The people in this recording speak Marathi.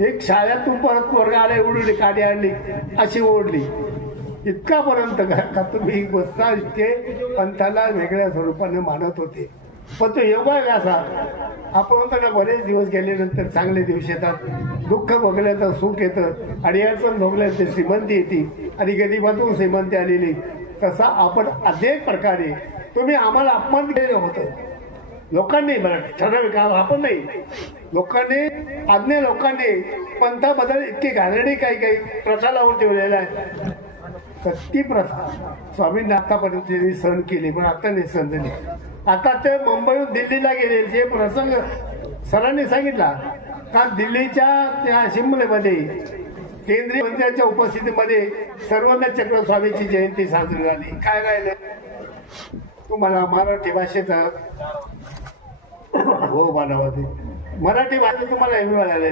एक शाळेतून परत वर्ग आला एवढी काठी आणली अशी ओढली इतकापर्यंत का तुम्ही बसता इतके पंथाला वेगळ्या स्वरूपाने मानत होते. पण तो योगा असा आपण त्यांना बरेच दिवस गेल्यानंतर चांगले दिवस येतात, दुःख भोगल्याचं सुख येतं आणि अडचण भोगल्याचं श्रीमंती येते आणि गरिबातून श्रीमंती आलेली. तसा आपण अनेक प्रकारे तुम्ही आम्हाला अपमान केलं होतं लोकांनी, ठराविक आपण नाही, लोकांनी आज्ञा लोकांनी पंथाबद्दल इतकी घाणेरडी काही काही प्रथा लावून ठेवलेला आहे. तर ती प्रथा स्वामींनी आतापर्यंत सहन केली, पण आता नाही सहन झाली. आता ते मुंबईहून दिल्लीला गेले जे प्रसंग सरांनी सांगितला का दिल्लीच्या त्या शिमलेमध्ये केंद्रीय मंत्र्यांच्या उपस्थितीमध्ये सर्वज्ञ चक्र स्वामीची जयंती साजरी झाली. काय राहिले तुम्हाला मराठी भाषेचा हो मानवादी मराठी भाषा तुम्हाला हे मिळाले